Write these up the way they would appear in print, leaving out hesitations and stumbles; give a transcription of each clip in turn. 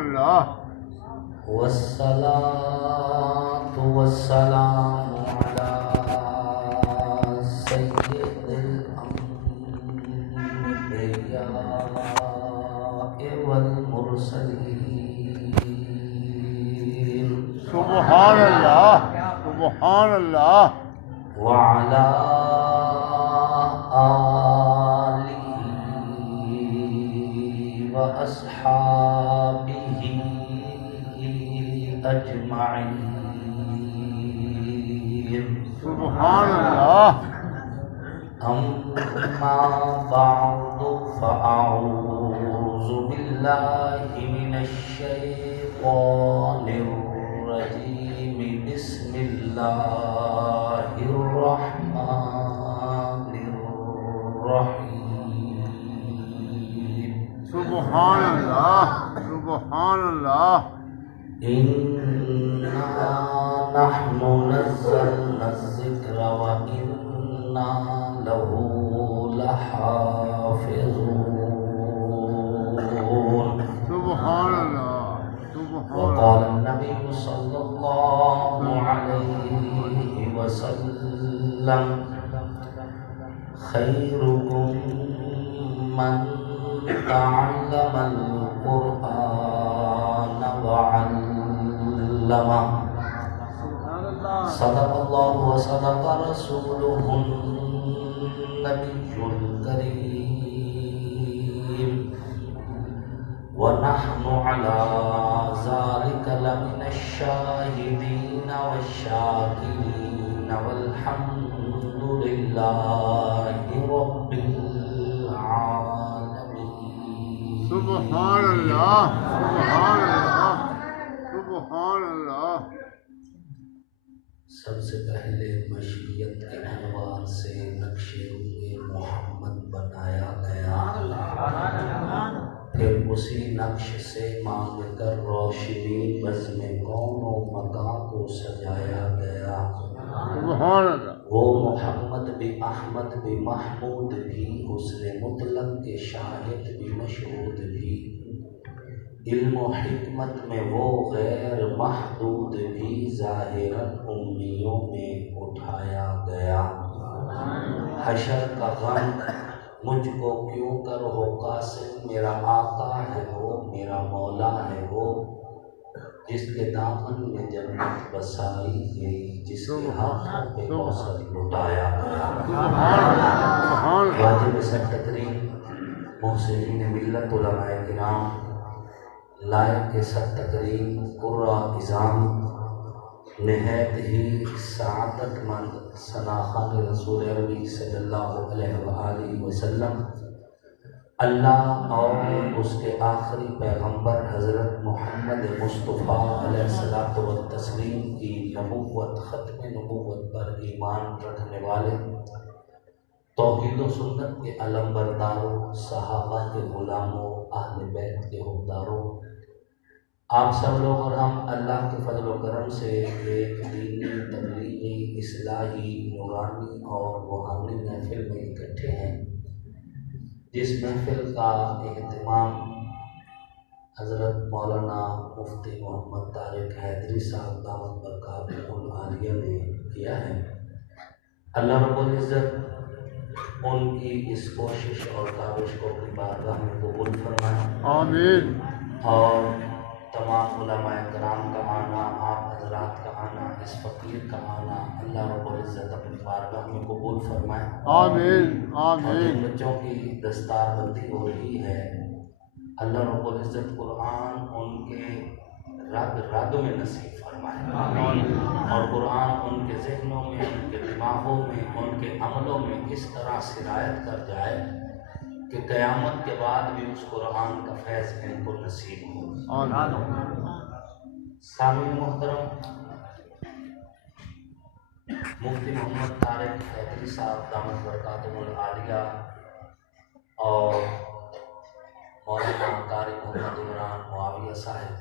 اللہ والصلاة والسلام على سيد الأنبياء والمرسلين سبحان اللہ سبحان اللہ وعلى آله وأصحابه أجمعين سبحان اللہ أما بعد فأعوذ بالله من الشيطان الرجيم بسم الله الرحمن الرحيم سبحان اللہ سبحان اللہ إنا نحن نزلنا الذكر وإنا له لحافظون سبحان اللہ سبحان وقال النبي صلى الله عليه وسلم خيركم من تعلم القرآن وعلمه صدق الله وصدق رسوله النبي الكريم ونحن على ذلك لمن الشاهدين والشاكرين والحمد لله رب العالمين سبحان اللہ سبحان اللہ سبحان اللہ سب سے پہلے مشیت کے انوار سے نقش روئے محمد بنایا گیا، پھر اسی نقش سے مانگ کر روشنی بزم کون و مکان کو سجایا گیا۔ سبحان اللہ وہ محمد بھی احمد بھی محمود بھی حسن مطلق کے شاہد بھی مشہود بھی، علم و حکمت میں وہ غیر محدود بھی ظاہراً امیوں میں اٹھایا گیا۔ حشر کا غم مجھ کو کیوں کر ہو قاسم، میرا آقا ہے وہ میرا مولا ہے وہ، جس کے دامن میں جنت بسائی گئی، جس کے ہاتھوں پہ کوثر لٹایا گیا۔ واجب سر تقریم محسنین ملت علماء کرام، لائق کے سر تقریم قرہ اعظام، نہایت ہی سعادت مند ثناخوان رسول عربی صلی اللہ علیہ وآلہ وسلم، اللہ اور اس کے آخری پیغمبر حضرت محمد مصطفیٰ علیہ الصلوۃ والتسلیم کی نبوت، ختم نبوت پر ایمان رکھنے والے، توحید و سنت کے علمبرداروں، صحابہ کے غلاموں، اہل بیت کے حقداروں، آپ سب لوگ اور ہم اللہ کے فضل و کرم سے ایک دینی، تبلیغی، اصلاحی، نورانی اور روحانی محفل میں اکٹھے ہیں، جس محفل کا اہتمام حضرت مولانا مفتی محمد طارق حیدری صاحب دامت برکاتہ العالیہ نے کیا ہے۔ اللہ رب العزت ان کی اس کوشش اور کاوش کو اپنی بارگاہ میں قبول فرمائے، آمین اور تمام علماء کرام کا آنا، آپ حضرات کا آنا، اس فقیر کا آنا اللہ رب العزت اپنی بارگاہ میں قبول فرمائے۔ آمین اور آمین جن بچوں کی دستار بندی ہو رہی ہے، اللہ رب العزت قرآن ان کے رگ رگ میں نصیب فرمائے، اور قرآن ان کے ذہنوں میں، ان کے دماغوں میں، ان کے عملوں میں اس طرح سرایت کر جائے کہ قیامت کے بعد بھی اس قرآن کا فیض ان کو نصیب ہو۔ سامعین محترم، مفتی محمد طارق حیدری صاحب دامت برکاتہ العالیہ اور مولانا قاری محمد عمران معاویہ صاحب،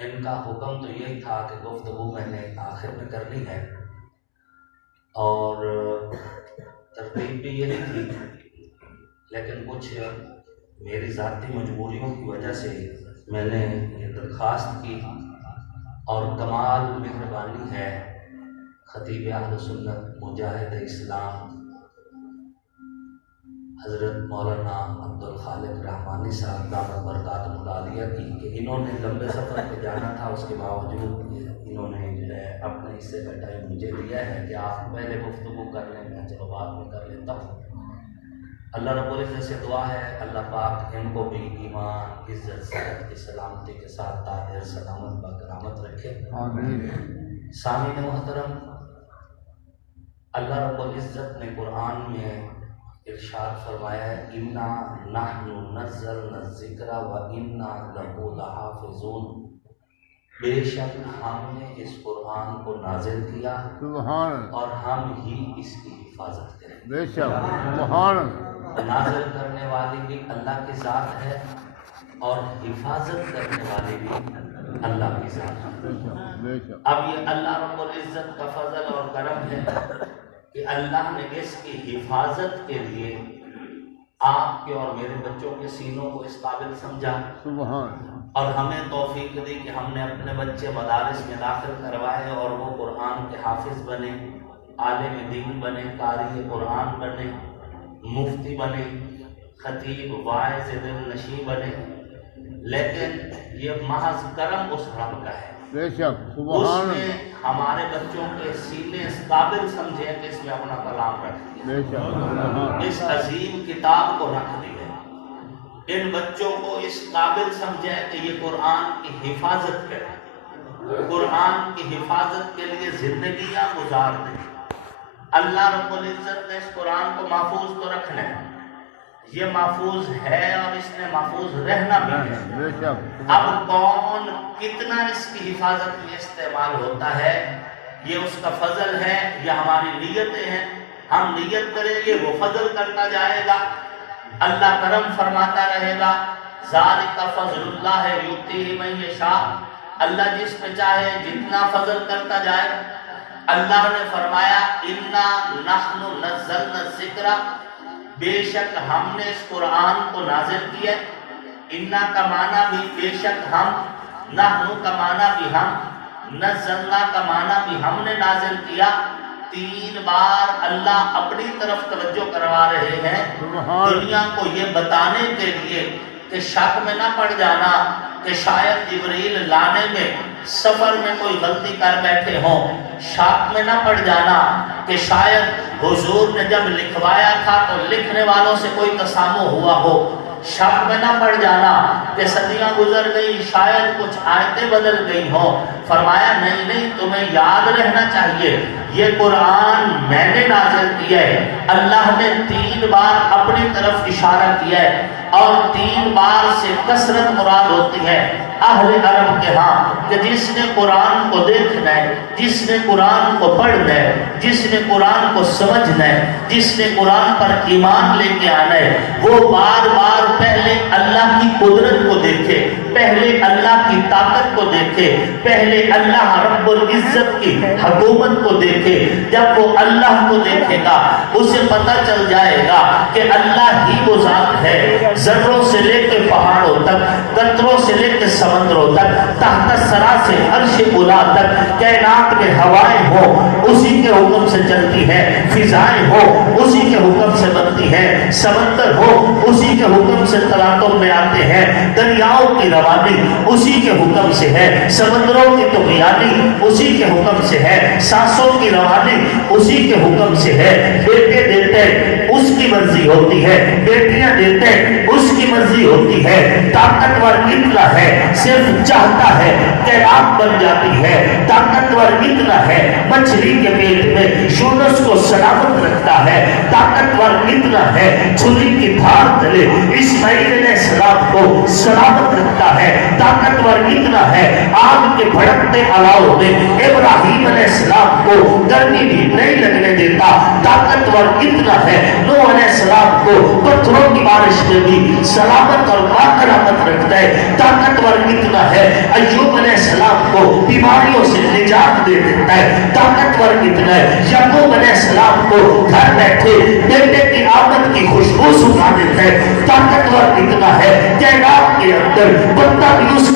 ان کا حکم تو یہی تھا کہ گفتگو میں نے آخر میں کرنی ہے، اور ترتیب بھی یہی تھی، لیکن کچھ میری ذاتی مجبوریوں کی وجہ سے میں نے یہ درخواست کی اور کمال مہربانی ہے خطیب اہل سنت مجاہد اسلام حضرت مولانا عبدالخالق رحمانی صاحب دامت برکاتہ العالیہ کی کہ انہوں نے لمبے سفر پہ جانا تھا، اس کے باوجود انہوں نے جو ہے اپنے حصے کا ٹائم مجھے دیا ہے کہ آپ پہلے گفتگو کر لیں، میں چلو بعد میں کر لیتا ہوں۔ اللہ رب العزت سے دعا ہے اللہ پاک ان کو بھی ایمان عزت صحت کی سلامتی کے ساتھ طاہر سلامت بکرامت رکھے۔ آمین۔ سامعین محترم، اللہ رب العزت نے قرآن میں ارشاد فرمایا ہے اِنَّا نَحْنُ نَزَّلْنَا الذِّكْرَ وَإِنَّا لَهُ لَحَافِظُونَ، بے شک ہم نے اس قرآن کو نازل کیا سبحان اللہ، اور ہم ہی اس کی حفاظت کریں گے۔ بے شک سبحان اللہ، نازل کرنے والی بھی اللہ کی ذات ہے اور حفاظت کرنے والی بھی اللہ کی ذات ہے۔ بے شک بے شک، اب یہ اللہ رب العزت کا فضل اور کرم ہے کہ اللہ نے اس کی حفاظت کے لیے آپ کے اور میرے بچوں کے سینوں کو اس قابل سمجھا سبحان اللہ، اور ہمیں توفیق دی کہ ہم نے اپنے بچے مدارس میں داخل کروائے اور وہ قرآن کے حافظ بنے، عالم دین بنے، قاری قرآن بنے، مفتی بنے، خطیب واعظ دل نشیں بنے۔ لیکن یہ محض کرم اس رب کا ہے، بے شک اس سبحان نے اللہ، ہمارے بچوں کے سینے اس قابل سمجھے کہ اس میں اپنا کلام رکھ دیا، بے شک سبحان، اس عظیم کتاب کو رکھ دیا، ان بچوں کو اس قابل سمجھے کہ یہ قرآن کی حفاظت کرے، قرآن کی حفاظت کے لیے زندگیاں گزار دیں۔ اللہ رب العزت نے اس قرآن کو محفوظ تو رکھنا ہے، یہ محفوظ ہے اور اس نے محفوظ رہنا بھی ہے۔ بے شک، اب کون کتنا اس کی حفاظت میں استعمال ہوتا ہے یہ اس کا فضل ہے یا ہماری نیتیں ہیں۔ ہم نیت کریں گے وہ فضل کرتا جائے گا، اللہ کرم فرماتا رہے گا۔ ذالک فضل اللہ یؤتیہ من یشاء، اللہ جس پہ چاہے جتنا فضل کرتا جائے۔ اللہ نے فرمایا انا نحن نزلنا الذکر، بے شک ہم نے اس قرآن کو نازل کیا۔ انا کا معنی بھی بے شک ہم، نحن کا معنی بھی ہم، نزلنا کا معنی بھی ہم نے نازل کیا۔ 3 بار اللہ اپنی طرف توجہ کروا رہے ہیں دنیا کو یہ بتانے کے لیے کہ شک میں نہ پڑ جانا کہ شاید جبریل لانے میں سفر میں کوئی غلطی کر بیٹھے ہوں، شک میں نہ پڑ جانا کہ شاید حضور نے جب لکھوایا تھا تو لکھنے والوں سے کوئی تسامح ہوا ہو، شک میں نہ پڑ جانا کہ صدیاں گزر گئی شاید کچھ آیتیں بدل گئی ہوں۔ فرمایا نہیں نہیں، تمہیں یاد رہنا چاہیے یہ قرآن میں نے نازل کیا ہے۔ اللہ نے 3 بار اپنی طرف اشارہ کیا ہے اور 3 بار سے کثرت مراد ہوتی ہے اہل عرب کے ہاں کہ جس نے قرآن کو دیکھنا ہے، جس نے قرآن کو پڑھنا ہے، جس نے قرآن کو سمجھنا ہے، جس نے قرآن پر ایمان لے کے آنا ہے، وہ بار بار پہلے اللہ کی قدرت کو دیکھے، پہلے اللہ کی طاقت کو دیکھے، پہلے اللہ رب العزت کی حکومت کو دیکھے۔ جب وہ اللہ کو دیکھے گا اسے پتہ چل جائے گا کہ اللہ ہی وہ ذات ہے، ذروں سے لے کے پہاڑوں تک، قطروں سے لے کے سمندروں تک، تحت الثری سے عرش اولی تک، کائنات میں ہوائیں ہوں اسی کے حکم سے چلتی ہے، فضائیں ہوں اسی کے حکم سے بنتی ہے، سمندر ہو اسی کے حکم سے تلاطم میں آتے ہیں، دریاؤں کی روانی اسی کے حکم سے ہے، سمندروں کی طغیانی اسی کے حکم سے ہے، سانسوں کی روانی اسی کے حکم سے ہے۔ بیٹے دیتے اس کی مرضی ہوتی ہے، بیٹیاں دیتے اس کی مرضی ہوتی ہے۔ طاقتور اتنا ہے صرف چاہتا ہے کائنات بن جاتی ہے، طاقتور اتنا ہے مچھلی کے پیٹ میں یونس کو سلامت رکھتا ہے، طاقتور اتنا ہے چھری کی دھار تلے اسماعیل علیہ السلام کو سلامت رکھتا ہے، طاقتور اتنا ہے آگ کے بھڑکتے الاؤ میں ابراہیم علیہ السلام کو گرمی بھی نہیں لگنے دیتا، طاقتور اتنا ہے نوح علیہ السلام کو پتھروں کی بارش میں بھی سلامت اور باکرامت رکھتا ہے، طاقتور اتنا ہے ایوب علیہ السلام کو بیماریوں سے نجات دے دیتا ہے، طاقتور اتنا ہے یعقوب علیہ السلام کو گھر بیٹھے بیٹے کی آمد کی خوشبو سکھا دیتا ہے، طاقتور اتنا ہے کائنات کے اندر بطہ بھی اس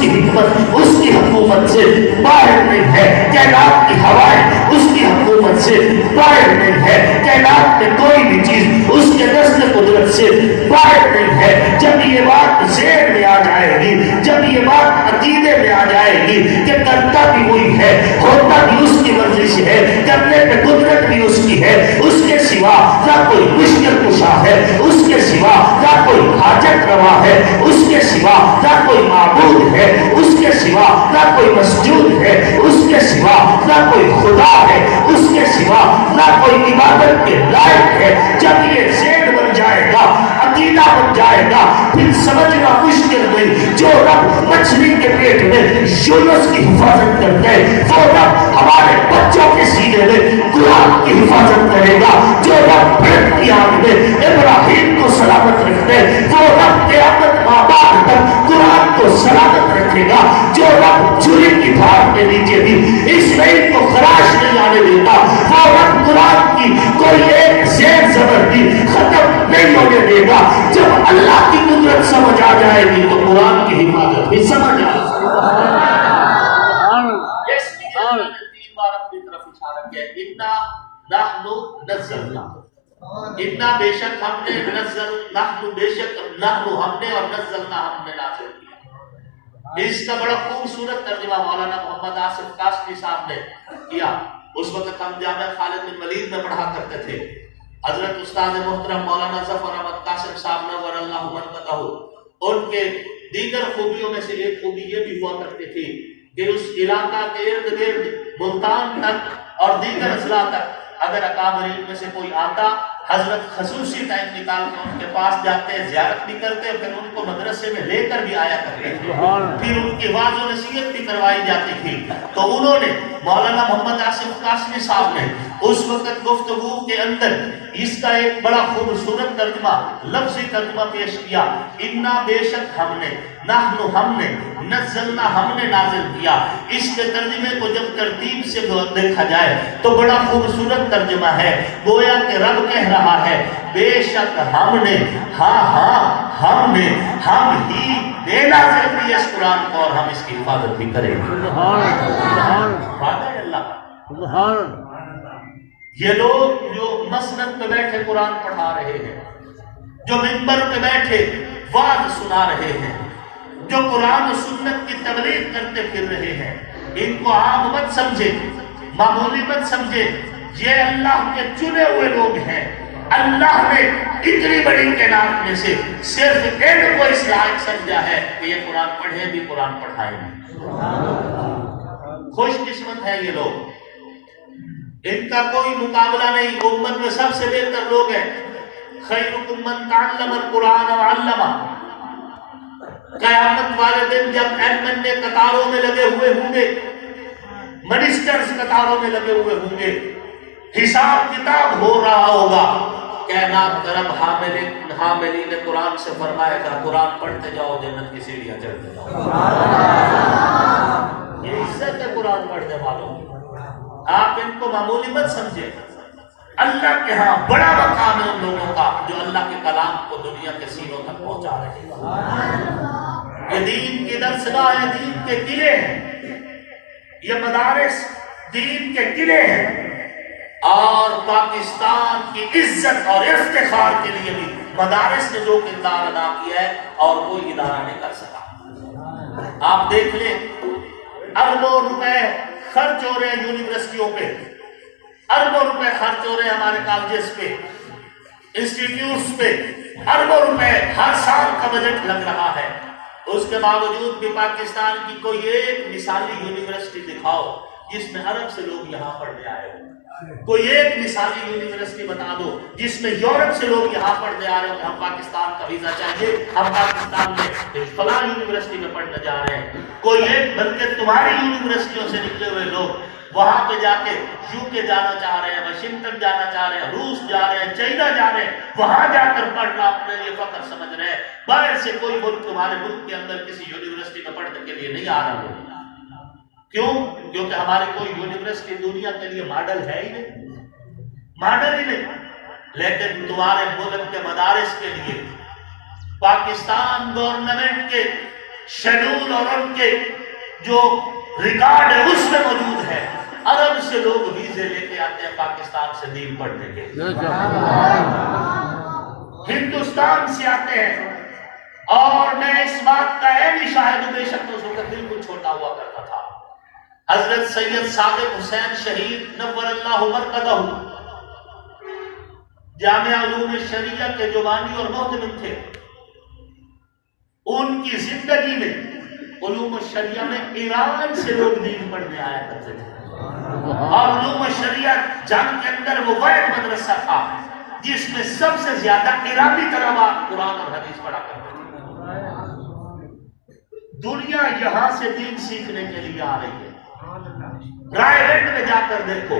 کائنات کی ہوائیں اس کی حکومت سے باہر نہیں ہے، کائنات میں کوئی بھی چیز اس کے دست قدرت سے باہر نہیں ہے۔ جب یہ بات ذہن میں آ جائے گی، جب یہ بات عقیدے میں آ جائے گی کہ کرتا بھی وہی ہے، ہوتا بھی اس کی ورزش ہے، کرنے پہ قدرت بھی اس کی ہے، اس کے سوا نہ کوئی مشکل کشا ہے، اس کے سوا نہ کوئی حاجت روا ہے، اس کے سوا نہ کوئی معبود ہے، اس کے سوا نہ کوئی مسجود ہے، اس کے سوا نہ کوئی خدا ہے، اس کے سوا نہ کوئی عبادت کے لائق ہے۔ جب یہ ذہن بن جائے گا، عقیدہ بن جائے گا، پھر سمجھنا مشکل نہیں، جو رب مچھلی کے پیٹ میں یونس کی حفاظت کرتے ہیں وہ رب ہمارے بچوں کے سینے میں قرآن کی حفاظت کرے گا، جو رب بھڑک کی آگ میں ابراہیم کو سلامت رکھتے وہ رب قیامت آباد تک قرآن کو سلامت رکھے گا، جو رب چھری کی دھار کے نیچے بھی اسرائیل کو خراش نہیں آنے دیتا، وہ رب قرآن کی کوئی ایک زیر زبر بھی ختم نہیں ہونے دے گا۔ جب اللہ کی قدرت سمجھ آ جائے گی تو قرآن کی حفاظت بھی سمجھ آ جائے گی۔ تین بار اپنی طرف اشارہ کیا، اِنَّا نَحْنُ نَزَّلْنَا، اتنا بے شک ہم نے نزل، نحن بے شک نحن ہم نے، اور نزلنا ہم نے نازل کیا۔ اس کا بڑا خوبصورت ترجمہ مولانا محمد آصف کاشفی صاحب نے کیا۔ اس وقت ہم جامعہ خالد بن ولید میں پڑھا کرتے تھے۔ حضرت استاد محترم مولانا ظفر احمد قاسم صاحب نور اللہ مرقدہ، ان کے دیگر خوبیوں میں سے ایک خوبی یہ بھی ہوا کرتی تھی کہ اس علاقہ کے ارد گرد ملتان تک اور دیگر اضلاع تک اگر اکابرین میں سے کوئی آتا، حضرت خصوصی ٹائم نکال کے ان کے پاس جاتے، زیارت بھی کرتے، پھر ان کو مدرسے میں لے کر بھی آیا کرتے تھے، پھر ان کی واعظ و نصیحت بھی کروائی جاتی تھی۔ تو انہوں نے مولانا محمد آصف قاسمی صاحب نے اس وقت گفتگو کے اندر اس کا ایک بڑا خوبصورت ترجمہ، لفظی ترجمہ پیش کیا، اِنَّا بے شک ہم نے، نحن ہم نے، نزلنا ہم نے نازل کیا۔ اس کے ترجمے کو جب ترتیب سے دیکھا جائے تو بڑا خوبصورت ترجمہ ہے، گویا کہ رب کہہ رہا ہے بے شک ہم نے، ہاں ہاں ہم نے، ہم ہی نے نازل کیا اس قرآن کو، اور ہم اس کی حفاظت بھی کریں گے۔ وعدہ ہے اللہ کا۔ یہ لوگ جو مسند پہ بیٹھے قرآن پڑھا رہے ہیں، جو منبر پہ بیٹھے وعظ سنا رہے ہیں، جو قرآن و سنت کی تبلیغ کرتے پھر رہے ہیں، ان کو عام مت سمجھے، معمولی مت سمجھے، یہ اللہ کے چنے ہوئے لوگ ہیں۔ اللہ نے اتنی بڑی کائنات میں سے صرف ان کو اس لائق سمجھا ہے کہ یہ قرآن پڑھیں بھی، قرآن پڑھائیں بھی۔ خوش قسمت ہے یہ لوگ، ان کا کوئی مقابلہ نہیں، امت میں سب سے بہتر لوگ ہیں۔ خیرکم من تعلم القرآن وعلمہ۔ قیامت والے دن جب ایڈمن نے قطاروں میں لگے ہوئے ہوں گے، منسٹرز قطاروں میں لگے ہوئے ہوں گے، حساب کتاب ہو رہا ہوگا، کائنات کا رب حاملین قرآن سے فرمائے گا قرآن پڑھتے جاؤ، جنت کی سیڑھیاں چڑھتے جاؤ۔ یہ عزت ہے قرآن پڑھنے والوں کی، آپ ان کو معمولی مت سمجھیں۔ اللہ کے ہاں بڑا مقام ہے ان لوگوں کا جو اللہ کے کلام کو دنیا کے سینوں تک پہنچا رہے ہیں۔ یہ دین کی درسگاہ ہے، دین کے قلعے ہیں، یہ مدارس دین کے قلعے ہیں، اور پاکستان کی عزت اور افتخار کے لیے بھی مدارس نے جو کردار ادا کیا ہے اور کوئی ادارہ نہیں کر سکا۔ آپ دیکھ لیں، اربوں روپے خرچ ہو رہے ہیں یونیورسٹیوں پہ، اربوں روپے خرچ ہو رہے ہیں ہمارے کالجز پہ، انسٹیٹیوٹس پہ، اربوں روپے ہر سال کا بجٹ لگ رہا ہے۔ اس کے باوجود بھی پاکستان کی کوئی ایک مثالی یونیورسٹی دکھاؤ جس میں عرب سے لوگ یہاں پڑھنے آئے ہو، کوئی ایک مثالی یونیورسٹی بتا دو جس میں یورپ سے لوگ یہاں پڑھنے آ رہے ہو کہ ہم پاکستان کا ویزا چاہیے، ہم پاکستان میں فلاں یونیورسٹی میں پڑھنے جا رہے ہیں۔ کوئی ایک، بلکہ تمہاری یونیورسٹیوں سے نکلے ہوئے لوگ وہاں پہ جا کے یو کے جانا چاہ رہے ہیں، واشنگٹن جانا چاہ رہے ہیں، روس جا رہے ہیں، چائنا جا رہے ہیں، وہاں جا کر پڑھنا اپنے لیے فخر سمجھ رہے ہیں۔ باہر سے کوئی ملک تمہارے ملک کے اندر کسی یونیورسٹی میں پڑھنے کے لیے نہیں آ رہا ہے۔ کیوں؟ کیونکہ ہماری کوئی یونیورسٹی دنیا کے لیے ماڈل ہے ہی نہیں، ماڈل ہی نہیں۔ لیکن تمہارے ملک کے مدارس کے لیے پاکستان گورنمنٹ کے شیڈول اور ان کے جو ریکارڈ ہے اس میں موجود ہے عرب سے لوگ ویزے لے کے آتے ہیں پاکستان سے دین پڑھنے کے، بے شک ہندوستان سے آتے ہیں، اور میں اس بات کا عینی شاہد ہوں، بے شک تو اس وقت بالکل چھوٹا ہوا کرتا تھا، حضرت سید صادق حسین شہید نور اللہ مرقدہ جامعہ علوم شریعہ کے جو بانی اور محتمم تھے، ان کی زندگی میں علوم الشریعہ میں ایران سے لوگ دین پڑھنے آیا کرتے تھے، اور علوم الشریعہ جنگ کے اندر وہ واحد مدرسہ تھا جس میں سب سے زیادہ ایرانی طلباء قرآن اور حدیث پڑھا کرتے تھے۔ دنیا یہاں سے دین سیکھنے کے لیے آ رہی ہے، رائے گنج میں جا کر دیکھو،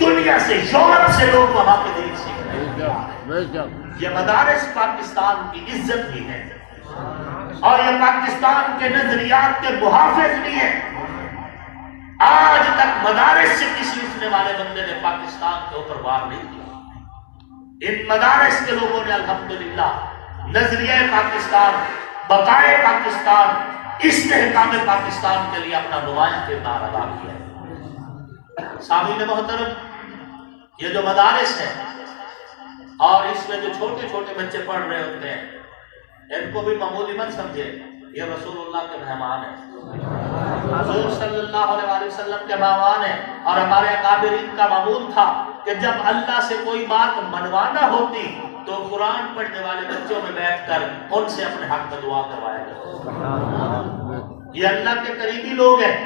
دنیا سے یورپ سے لوگ وہاں پہ دین سیکھ رہے ہیں۔ بے شک یہ مدارس پاکستان کی عزت بھی ہے، اور یہ پاکستان کے نظریات کے محافظ بھی ہیں۔ آج تک مدارس سے کسی اٹھنے والے بندے نے پاکستان کے اوپر وار نہیں کیا۔ ان مدارس کے لوگوں نے الحمدللہ نظریہ پاکستان، بقائے پاکستان، استحکام پاکستان کے لیے اپنا نمایاں کردار ادا کیا ہے۔ سامعین محترم، یہ جو مدارس ہیں اور اس میں جو چھوٹے چھوٹے بچے پڑھ رہے ہوتے ہیں، ان کو بھی معمولی مت سمجھے، یہ رسول اللہ کے مہمان ہیں، حضور صلی اللہ علیہ وسلم کے مہمان ہیں، اور ہمارے اکابرین کا معمول تھا کہ جب اللہ سے کوئی بات منوانا ہوتی تو قرآن پڑھنے والے بچوں میں بیٹھ کر ان سے اپنے حق میں دعا کروایا کرتے۔ یہ اللہ کے قریبی لوگ ہیں،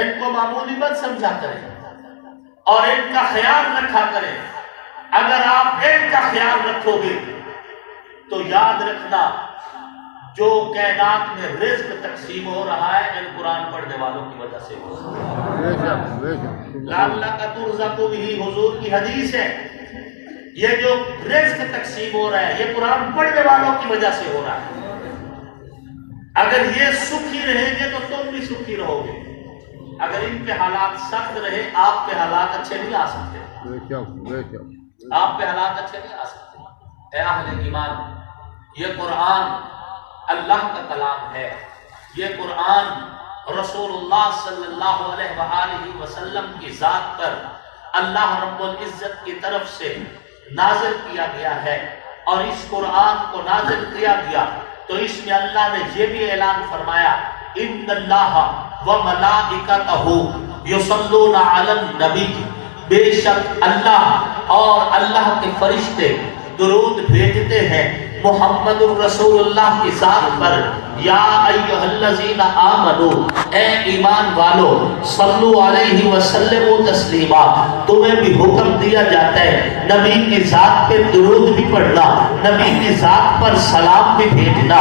ان کو معمولی مت سمجھا کریں اور ان کا خیال رکھا کریں۔ اگر آپ ان کا خیال رکھو گے تو یاد رکھنا، جو کائنات میں رزق تقسیم ہو رہا ہے ان قرآن پڑھنے والوں کی وجہ سے ہو رہا ہے۔ بے شک بے شک لعلک ترزق بہ، حضور کی حدیث ہے، یہ جو رزق تقسیم ہو رہا ہے یہ قرآن پڑھنے والوں کی وجہ سے ہو رہا ہے۔ اگر یہ سکھی رہیں گے تو تم بھی سکھی رہو گے، اگر ان کے حالات سخت رہے آپ کے حالات اچھے نہیں آ سکتے، بے شک بے شک آپ پہ حالات اچھے نہیں آ سکتے۔ اے اہل ایمان، یہ قرآن اللہ کا کلام ہے، یہ قرآن رسول اللہ صلی اللہ علیہ وآلہ وسلم کی ذات پر اللہ رب العزت کی طرف سے نازل کیا گیا ہے، اور اس قرآن کو نازل کیا گیا تو اس میں اللہ نے یہ بھی اعلان فرمایا، ان اللہ وملائکتہ یصلون علی النبی، بے شک اللہ اور اللہ کے فرشتے درود بھیجتے ہیں محمد الرسول اللہ کی ذات پر، یا ایھا الذین آمنوا، اے ایمان والو، صلو علیہ وسلم تسلیما، تمہیں بھی حکم دیا جاتا ہے نبی کی ذات پہ درود بھی پڑھنا، نبی کی ذات پر سلام بھی بھیجنا۔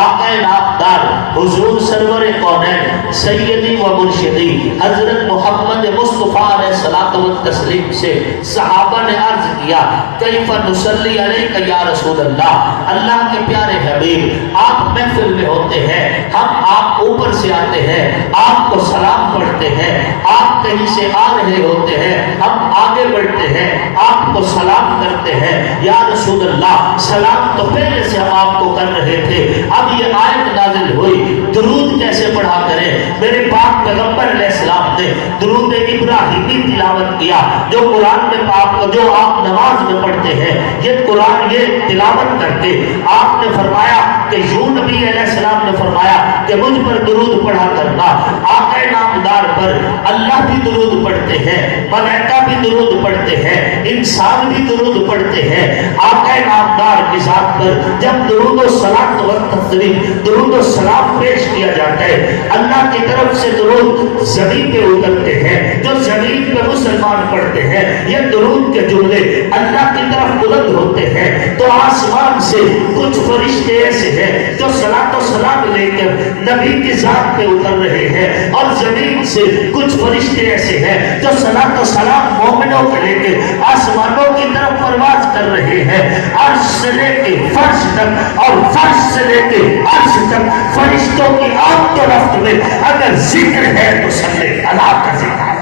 آقا نامدار حضور سرور کونین سیدی و مرشدی حضرت محمد مصطفیٰ علیہ الصلوۃ والتسلیم سے صحابہ نے عرض کیا، کیف نصلی علیک یا رسول اللہ، اللہ کے پیارے حبیب، آپ محفل میں ہوتے ہیں، ہم آپ اوپر سے آتے ہیں، آپ کو سلام پڑھتے ہیں، آپ کہیں سے آ رہے ہوتے ہیں، ہم آگے بڑھتے ہیں، آپ کو سلام کرتے ہیں، یا رسول اللہ سلام تو پہلے سے ہم آپ کو کر رہے تھے، اب یہ آیت نازل ہوئی، درود کیسے پڑھا کریں؟ میرے پاک پیغمبر علیہ السلام نے درود ابراہیمی تلاوت کیا، جو قرآن میں پاک جو آپ نماز میں پڑھتے ہیں، یہ قرآن یہ تلاوت کر کے آپ نے فرمایا کہ یوں نبی علیہ السلام نے فرمایا کہ مجھ پر درود پڑھا کرنا۔ آقا نامدار پر اللہ بھی درود پڑھتے ہیں، ملائکہ بھی درود پڑھتے ہیں، انسان بھی درود پڑھتے ہیں۔ آقا نامدار کی ذات پر جب درود و صلاۃ و تسلیم، درود و سلام پیش کیا جاتا ہے، اللہ کی طرف سے درود زمین پہ اترتے ہیں، جو زمین پہ مسلمان پڑھتے ہیں، یہ درود کے جملے اللہ کی طرف بلند ہوتے ہیں، تو آسمان سے کچھ فرشتے ایسے ہیں جو صلاۃ و سلام لے کر نبی کی ذات پہ اتر رہے ہیں، اور زمین سے کچھ فرشتے ایسے ہیں جو صلاۃ و سلام مومنوں کے لے کے آسمانوں کی طرف پرواز کر رہے ہیں، عرش سے لے کے فرش تک اور فرش سے لے کے عرش تک فرشتوں کی آمد و رفت میں اگر ذکر ہے تو صلی اللہ کا ذکر ہے۔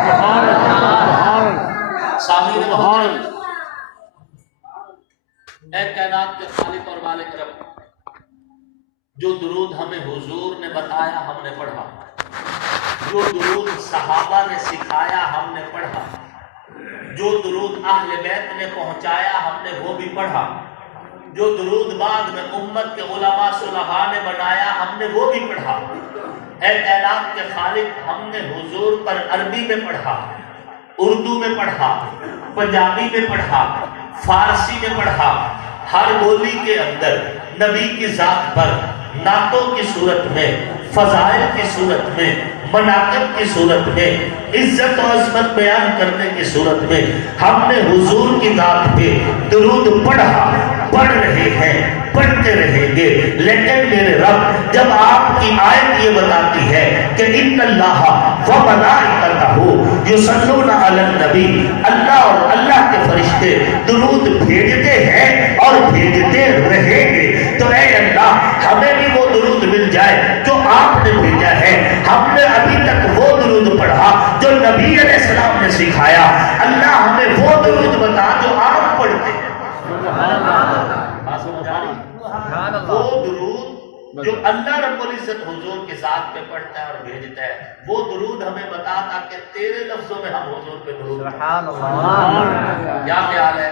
سامعین محترم، اے کائنات کے خالق اور مالک رب، جو درود ہمیں حضور نے بتایا ہم نے پڑھا، جو درود صحابہ نے سکھایا ہم نے پڑھا، جو درود اہل بیت نے پہنچایا ہم نے وہ بھی پڑھا، جو درود بعد میں امت کے علماء صلحاء نے بنایا ہم نے وہ بھی پڑھا۔ اے کائنات کے خالق، ہم نے حضور پر عربی میں پڑھا، اردو میں پڑھا، پنجابی میں پڑھا، فارسی میں پڑھا، ہر بولی کے اندر نبی کی ذات پر نعتوں کی صورت میں، فضائل کی صورت میں، مناقب کی صورت میں، عزت و عظمت بیان کرنے کی صورت میں ہم نے حضور کی ذات پہ درود پڑھا، پڑھ رہے ہیں، پڑھتے رہیں گے۔ لیکن میرے رب، جب آپ کی آیت یہ بتاتی ہے کہ ان اللہ و ملائکتہ یصلون علی النبی، اللہ اور اللہ کے فرشتے درود بھیجتے ہیں اور بھیجتے رہیں گے، تو اے اللہ ہمیں بھی وہ درود مل جائے جو آپ نے بھیجا ہے۔ ہم نے ابھی تک وہ درود پڑھا جو نبی علیہ السلام نے سکھایا، اللہ ہمیں وہ درود بتا جو آپ پڑھتے ہیں۔ وہ درود جو اللہ رب العزت حضور کے ساتھ پہ پڑھتا ہے اور بھیجتا ہے، وہ درود ہمیں بتا تاکہ تیرے لفظوں میں ہم حضور پہ درود پڑھیں۔ کیا خیال ہے؟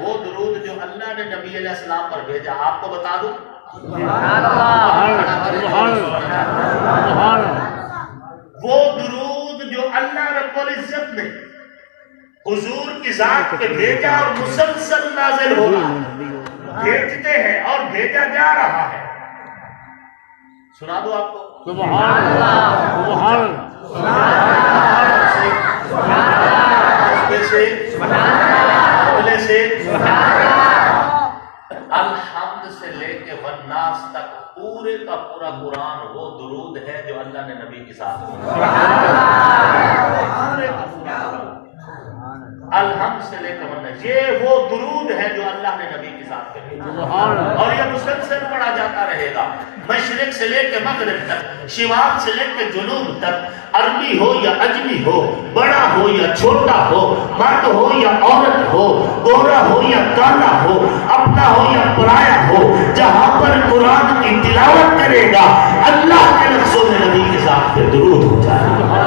وہ درود جو اللہ نے نبی علیہ السلام پر بھیجا، آپ کو بتا دوں، وہ درود جو اللہ رب العزت نے حضور کی ذات پہ بھیجا اور مسلسل نازل ہو رہا ہے، بھیجتے ہیں اور بھیجا جا رہا ہے، سنا دو آپ کو۔ سبحان اللہ، سبحان الحمد سے لے کے والناس تک پورے کا پورا قرآن وہ درود ہے جو اللہ نے نبی کے ساتھ الحمد سے لے کے والناس، یہ وہ درود ہے جو اللہ نے نبی کے ساتھ کہا، اور یہ مسلسل پڑھا جاتا رہے گا، مشرق سے لے کے مغرب تک، شمال سے لے کے جنوب تک، عربی ہو یا عجمی ہو، بڑا ہو یا چھوٹا ہو، مرد ہو یا عورت ہو، گورا ہو یا کالا ہو، اپنا ہو یا پرایا ہو، جہاں پر قرآن کی تلاوت کرے گا اللہ کے لفظوں میں نبی کے ساتھ پہ درود ہو جائے گا۔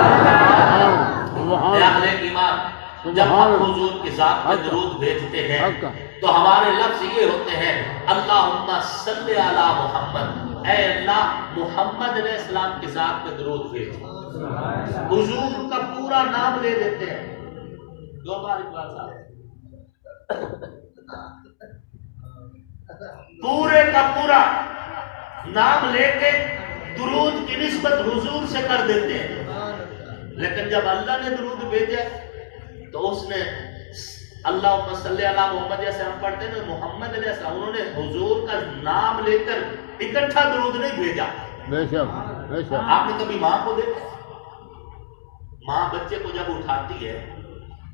جب ہم حضور کی ذات میں درود بھیجتے ہیں تو ہمارے لفظ یہ ہوتے ہیں، اللہم صلی علی محمد، اے اللہ محمد علیہ السلام کی ذات میں درود بھیج۔ حضور کا پورا نام لے دیتے ہیں، جو ہماری بات ہے، پورے کا پورا نام لے کے درود کی نسبت حضور سے کر دیتے ہیں۔ لیکن جب اللہ نے درود بھیجا تو اس نے اللہم صلی علی محمد، جیسے ہم پڑھتے ہیں محمد علیہ السلام، انہوں نے حضور کا نام لے کر اکٹھا درود نہیں بھیجا۔ بے شک، بے شک۔ آپ نے کبھی ماں کو دیکھا؟ ماں بچے کو جب اٹھاتی ہے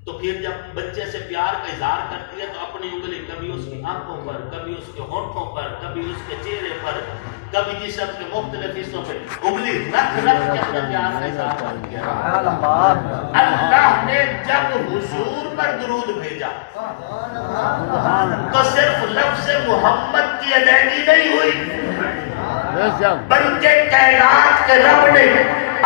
تو پھر جب بچے سے پیار کا اظہار کرتی ہے تو اپنی انگلی کبھی اس کی آنکھوں پر، کبھی اس کے ہونٹوں پر، کبھی اس کے چہرے پر، کبھی جسم کے مختلف حصوں پہ انگلی رکھ رکھ کے اپنے پیار کا اظہار کرتی ہے۔ اللہ نے جب حضور پر درود بھیجا تو صرف لفظ محمد کی ادائیگی نہیں ہوئی، بلکہ کائنات کے رب نے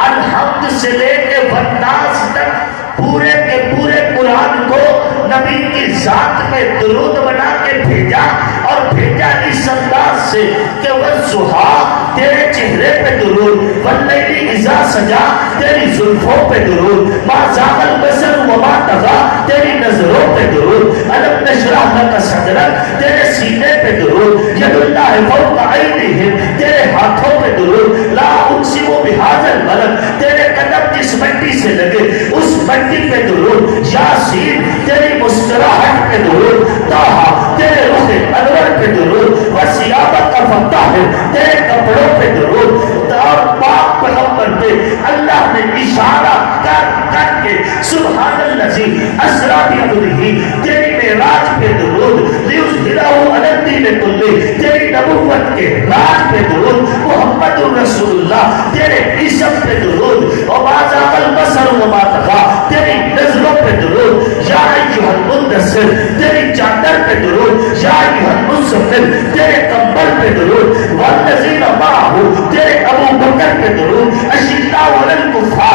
الحمد سے لے کے والناس تک پورے کے پورے قرآن کو نبی کی ذات میں درود بنا کے بھیجا، اور بھیجا اس انداز سے کہ والضحیٰ تیرے چہرے پہ درود، واللیل اذا سجا تیری زلفوں پہ درود، ما زاغ البصر وما طغیٰ تیری نظروں پہ درود، الم نشرح لک صدرک تیرے سینے پہ درود، ید اللہ فوق ایدیہم تیرے ہاتھوں پہ درود، لا اقسم بہذا البلد تیرے قدم جس مٹی سے لگے اس مٹی پہ درود، یاسین تیری مسکراہٹ پہ درود، طٰہٰ تیرے رخ انور پہ درود، وثیابک فطہر تیرے کپڑوں پہ درود، اور پاک پیغمبر پہ اللہ نے اشارہ کر کر کے سبحان الذی اسریٰ بعبدہ تیری معراج پہ درود، لیظہرہ علی الدین کلہ تیری نبوت کے راج پہ درود، محمد رسول اللہ تیرے اسم پہ درود، وما زاغ البصر وما طغیٰ تیری نظروں پہ درود، یا ایھا المدثر تیری چادر پہ درود، یا ایھا المزمل تیرے کمبل پہ درود، والذین معہ تیرے ابو بکر پہ درود، اشداء علی الکفار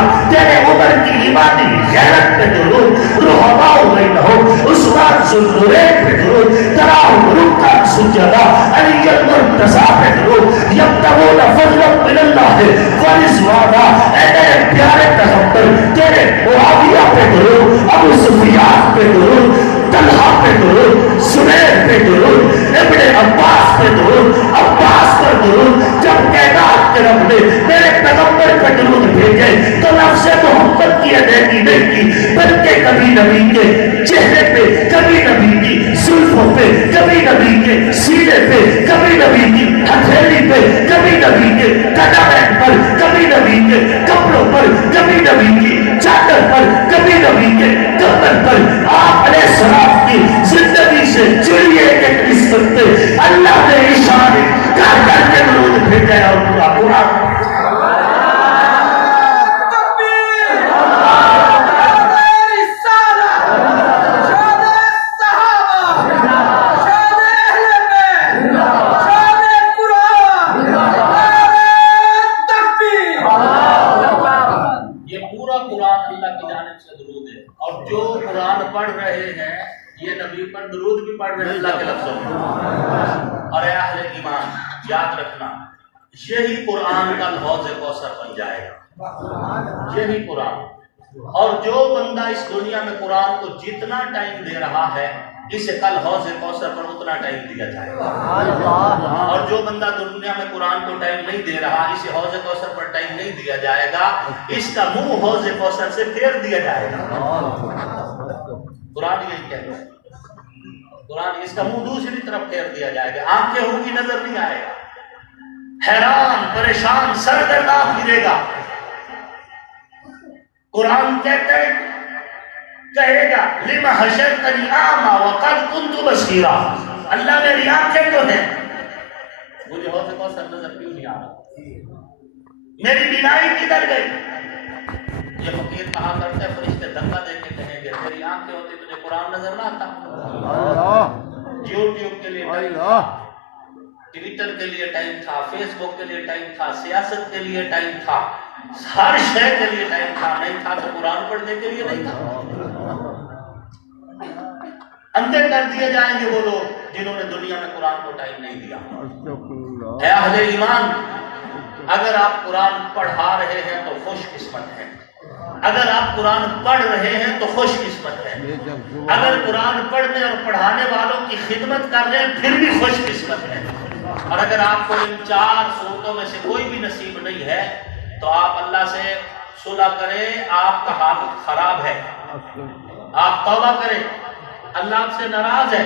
یبتغون فضلا من اللہ ورضوانا، اے میرے پیارے پیغمبر تیرے معاویہ پہ درود، ابو سفیان پہ درود، طلحہ پہ درود، زبیر پہ درود، ابن عباس پہ درود، عباس پر درود. جب کائنات کے رب نے میرے پیغمبر پہ درود بھیجے تو لفظ محمد کی ادائیگی نہیں کی، بلکہ کبھی نبی کے چہرے پہ، کبھی نبی کی زلفوں پہ، کبھی نبی کے سینے پہ، کبھی نبی کی ہتھیلی پہ، کبھی نبی کے قدمین پر، کبھی نبی کے کپڑوں پر، کبھی نبی کی چادر پر، کبھی نبی کے کمبل پر. آپ علیہ السلام کی زندگی سے جڑی ایک نسبت پہ اللہ نے اشارے کر کر کے درود بھیجا اور پورا درود بھی پڑھ رہے ہیں اللہ کے لفظوں میں. اور اے اہل ایمان یاد رکھنا یہی قرآن کا حوض کوثر بن جائے گا، یہی قرآن. اور جو بندہ اس دنیا میں قرآن کو جتنا ٹائم دے رہا ہے اسے کل حوض کوثر پر اتنا ٹائم دیا جائے گا. اور جو بندہ دنیا میں قرآن کو ٹائم نہیں دے رہا اسے حوض کوثر پر ٹائم نہیں دیا جائے گا، اس کا منہ حوض کوثر سے پھیر دیا جائے گا. قرآن یہی کہتا ہے، قرآن اس کا منہ دوسری طرف پھیر دیا جائے گا، آنکھیں ہوں گی نظر نہیں آئے گا، حیران پریشان سرگرداں پھرے گا. قرآن کہتے کہے گا لما حشرتنی اعمی وقد کنت بصیرا، اللہ میری آنکھیں تو ہیں مجھے حوض کوثر نظر کیوں نہیں آ رہا، میری بینائی کدھر گئی. یہ فقیر کہا کرتے فرشتے دھکا دے کے کہیں گے تیری آنکھیں ہوتی تجھے قرآن نظر نہ آتا. یوٹیوب کے لیے ٹائم تھا، ٹویٹر کے لیے ٹائم تھا، فیس بک کے لیے ٹائم تھا، سیاست کے لیے ٹائم تھا، ہر شے کے لیے ٹائم تھا. نہیں تھا تو قرآن پڑھنے کے لیے نہیں تھا. اندھے کر دیے جائیں گے وہ لوگ جنہوں نے دنیا میں قرآن کو ٹائم نہیں دیا. اے اہل ایمان اگر آپ قرآن پڑھا رہے ہیں تو خوش قسمت ہیں، اگر آپ قرآن پڑھ رہے ہیں تو خوش قسمت ہیں، اگر قرآن پڑھنے اور پڑھانے والوں کی خدمت کر رہے ہیں پھر بھی خوش قسمت ہیں. اور اگر آپ کو ان 4 صورتوں میں سے کوئی بھی نصیب نہیں ہے تو آپ اللہ سے صلح کریں، آپ کا حال خراب ہے، آپ توبہ کریں، اللہ آپ سے ناراض ہے.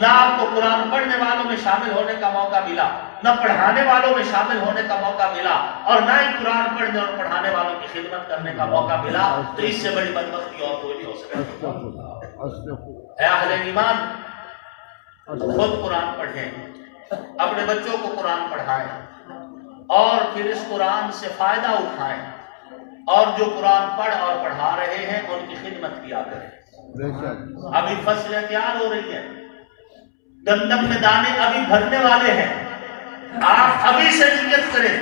نہ آپ کو قرآن پڑھنے والوں میں شامل ہونے کا موقع ملا، نہ پڑھانے والوں میں شامل ہونے کا موقع ملا، اور نہ ہی قرآن پڑھنے اور پڑھانے والوں کی خدمت کرنے کا موقع ملا، تو اس سے بڑی بدبختی اور کوئی نہیں ہو سکتی. اے اہل ایمان خود قرآن پڑھیں، اپنے بچوں کو قرآن پڑھائیں اور پھر اس قرآن سے فائدہ اٹھائیں، اور جو قرآن پڑھ اور پڑھا رہے ہیں ان کی خدمت کیا کریں. ابھی فصلیں تیار ہو رہی ہیں، گندم میں دانے ابھی بھرنے والے ہیں، آپ ابھی سے نیت کریں،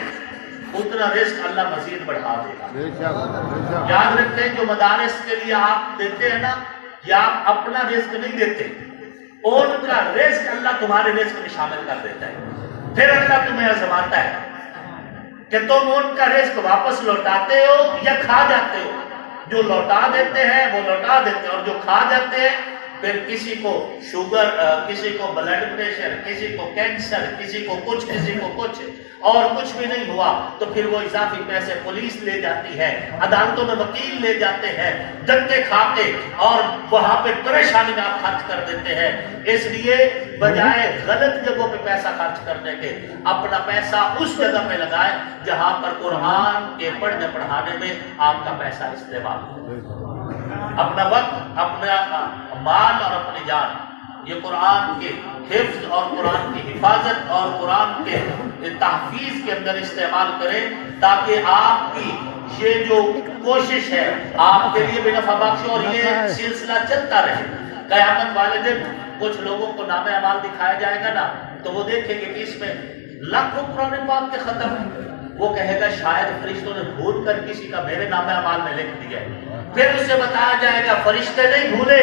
اتنا رزق اللہ مزید بڑھا دے گا. یاد رکھیں جو مدارس کے لیے آپ دیتے ہیں نا، یہ آپ اپنا رزق نہیں دیتے، ان کا رزق اللہ تمہارے رزق میں شامل کر دیتا ہے. پھر اللہ تمہیں آزماتا ہے کہ تم ان کا رزق واپس لوٹاتے ہو یا کھا جاتے ہو. جو لوٹا دیتے ہیں وہ لوٹا دیتے ہیں، اور جو کھا جاتے ہیں پھر کسی کو شوگر، کسی کو بلڈ پریشر، کسی کو کینسر، کسی کو کچھ اور کچھ بھی نہیں ہوا تو پھر وہ اضافی پیسے پولیس لے جاتی ہے، عدالتوں میں وکیل لے جاتے ہیں، ڈنڈے کھا کے، اور وہاں پہ پریشانی میں آپ خرچ کر دیتے ہیں. اس لیے بجائے غلط جگہوں پہ پیسہ خرچ کرنے کے اپنا پیسہ اس جگہ پہ لگائیں جہاں پر قرآن کے پڑھنے پڑھانے میں آپ کا پیسہ استعمال ہو. اپنا وقت، اپنا مال اور اپنی جان یہ قرآن کے حفظ اور قرآن کی حفاظت اور قرآن کے تحفیظ کے اندر استعمال کریں، تاکہ آپ کی یہ جو کوشش ہے آپ کے لیے بھی نفع بخش ہو، اور یہ سلسلہ چلتا رہے. قیامت والے دن کچھ لوگوں کو نام اعمال دکھایا جائے گا نا، تو وہ دیکھیں گے کہ اس میں لاکھوں قرآن پاک کے ختم ہیں. وہ کہے گا شاید فرشتوں نے بھول کر کسی کا میرے نام اعمال میں لکھ دیا ہے. پھر اسے بتایا جائے گا فرشتے نہیں بھولے،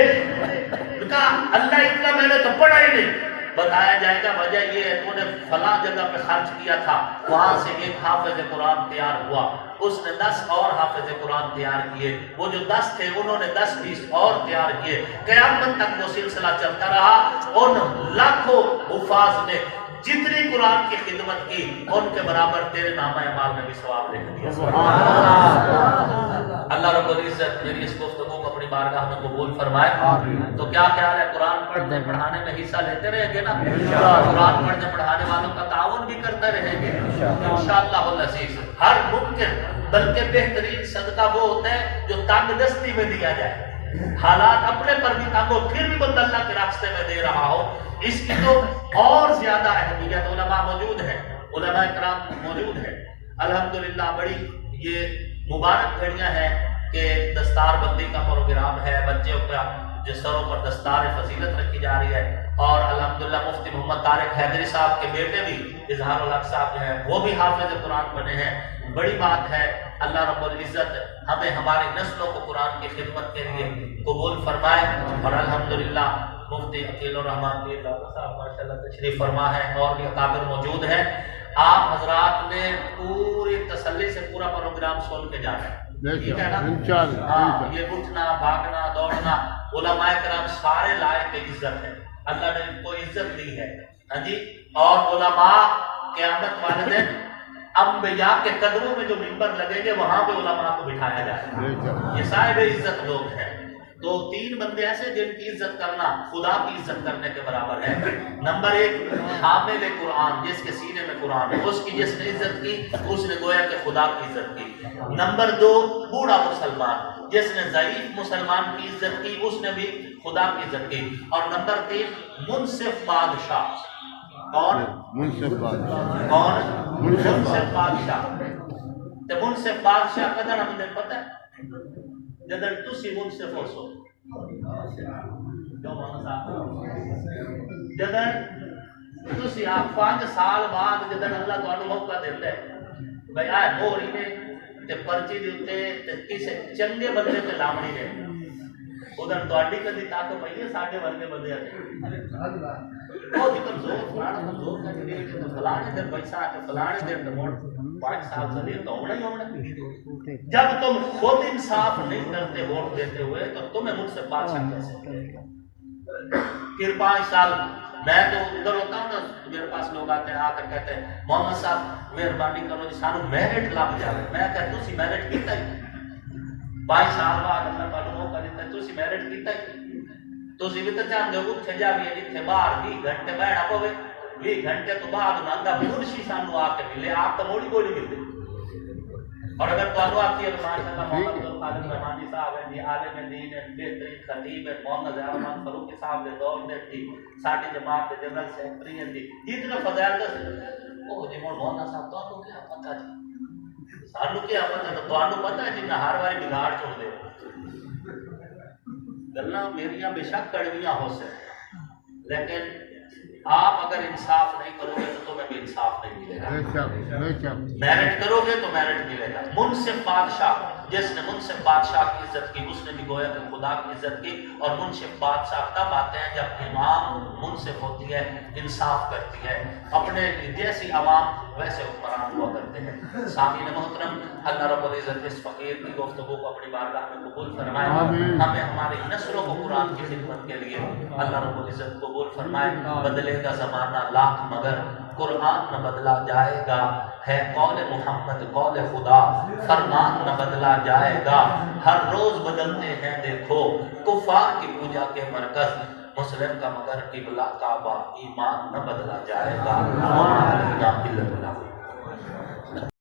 کہا اللہ اتنا میں نے تو پڑھا ہی نہیں، بتایا جائے گا وجہ یہ ہے تو نے فلاں جگہ پہ خرچ کیا تھا، وہاں سے ایک حافظ قرآن تیار ہوا، اس نے 10 اور حافظ قرآن تیار کیے، وہ جو 10 تھے انہوں نے 10-20 اور تیار کیے، قیامت تک وہ سلسلہ چلتا رہا۔ ان لاکھوں حفاظ نے جتنی قرآن کی خدمت کی ان کے برابر تیرے نامہ اعمال میں بھی ثواب لکھ دیا۔ اللہ رب العزت میری اس گفتگو کو اپنی بارگاہ میں قبول فرمائے۔ تو کیا خیال ہے قرآن پڑھنے پڑھانے میں حصہ لیتے رہیں گے نا؟ قرآن پڑھنے پڑھانے والوں کا تعاون بھی کرتے رہیں گے انشاءاللہ العزیز۔ ہر ممکن بلکہ بہترین صدقہ وہ ہوتا ہے جو تنگ دستی میں دیا جائے، حالات اپنے پر بھی تنگ ہو پھر بھی بندہ اللہ کے راستے میں دے رہا ہو، اس کی تو اور زیادہ اہمیت۔ علماء موجود ہیں، علماء کرام موجود ہیں، الحمدللہ بڑی یہ مبارک گھڑیاں ہیں کہ دستار بندی کا پروگرام ہے، بچوں کا جس سروں پر دستار فضیلت رکھی جا رہی ہے، اور الحمدللہ مفتی محمد طارق حیدری صاحب کے بیٹے بھی اظہار الحق صاحب جو ہیں وہ بھی حافظ قرآن بنے ہیں۔ بڑی بات ہے، اللہ رب العزت ہمیں ہماری نسلوں کو قرآن کی خدمت کے لیے قبول فرمائے، اور الحمدللہ مفتی عقیل الرحمان پیر صاحب ماشاءاللہ تشریف فرما ہے، اور بھی اکابر موجود ہیں۔ آپ حضرات نے پوری تسلی سے پورا پروگرام سن کے جانا ہے، ٹھیک ہے نا؟ ہاں، یہ اٹھنا بھاگنا دوڑنا، علماء کرام سارے لائق عزت ہے، اللہ نے ان کو عزت دی ہے، ہاں جی۔ اور علماء قیامت والے دن انبیاء کے قدموں میں جو ممبر لگیں گے وہاں پہ علماء کو بٹھایا جائے گا، یہ صاحب عزت لوگ ہیں۔ تو 3 بندے ایسے جن کی عزت کرنا خدا کی عزت کرنے کے برابر ہے۔ نمبر 1 حامل قرآن، جس کے سینے میں قرآن ہے، اس کی جس نے عزت کی اس نے گویا کہ خدا کی عزت کی۔ نمبر 2 بوڑھا مسلمان، جس نے ضعیف مسلمان کی عزت کی اس نے بھی خدا کی عزت کی۔ اور نمبر 3 منصف بادشاہ، کون؟ منصف بادشاہ۔ کون؟ منصف بادشاہ۔ تے منصف بادشاہ کدن ہم نے پتہ ہے جدن تسی منصف ہو سو، جدن تسی آپ 5 سال بعد جدن اللہ تانوں موقع دیتا ہے بھائی آئے موری نے تے پرچی دیتے تے کسے چنگے بندے تے لامنی نے ادھر تواڈی کدی تک پئی ہے ساڈے ورگے بندے وہ دی کمزور فلانا کمزور کر کے تے فلانے دن پیسہ آ کے فلانے دن تے موڑ 5 سال سے دے تو ہونا ہی ہونا۔ جب تم خود انصاف نہیں کرتے ووٹ دیتے ہوئے تو تمہیں مجھ سے بادشاہ کیسے کرے گا؟ پھر 5 سال میں تو ادھر ہوتا ہوں نا، میرے پاس لوگ آتے ہیں آ کر کہتے ہیں محمد صاحب مہربانی کرو جی سانو میرٹ لگ جائے، میں کہتا تسی میرٹ کیتا ہی 22 سال بعد اللہ تعالیٰ موقع دیتا ہے، تسی میرٹ کیتا ہی تسی بھی تو چاہتے ہو اتنے جا بھی جتنے باہر 20 گھنٹے بیٹھا پوے 20 گھنٹے تو بعد ناندا منشی سانو آ کے ملے، آپ تو موڑی کوئی نہیں ملتے۔ اور اگر تو آپ کی ماشاءاللہ محمد القادر رحمانی صاحب ہیں جی، عالم دین ہیں، بہترین خطیب ہیں، محمد احمد فاروقی صاحب دے دور دے تھی ساڈی جماعت دے جنرل سیکرٹری ہیں جی، اتنا فضائل او جی مولانا صاحب تو کیا پتہ جی، سانو کیا پتہ، تو تانوں پتہ ہے جی میں ہر واری بگاڑ چھوڑ دے گلاں میریاں بے شک کڑویاں ہو سکتی، لیکن آپ اگر انصاف نہیں کرو گے تو تمہیں بھی انصاف نہیں ملے گا، میرٹ کرو گے تو میرٹ ملے گا۔ منصف بادشاہ، جس نے منصف بادشاہ کی عزت کی اس نے بھی گویا کہ خدا کی عزت کی۔ اور منصف بادشاہ تب آتے ہیں جب امام منصف ہوتی ہے، انصاف کرتی ہے، اپنے جیسی عوام ویسے حکمران ہوا کرتے ہیں۔ سامعین محترم، اللہ رب العزت اس فقیر کی گفتگو کو اپنی بارگاہ میں قبول فرمائے، ہمیں ہماری نسلوں کو قرآن کی خدمت کے لیے اللہ رب العزت قبول فرمائے۔ بدلے گا زمانہ لاکھ مگر قرآن نہ بدلا جائے گا، ہے قول محمد قول خدا فرمان نہ بدلا جائے گا، ہر روز بدلتے ہیں دیکھو کفار کی پوجا کے مرکز، مسلم کا مگر قبلہ کعبہ ایمان نہ بدلا جائے گا۔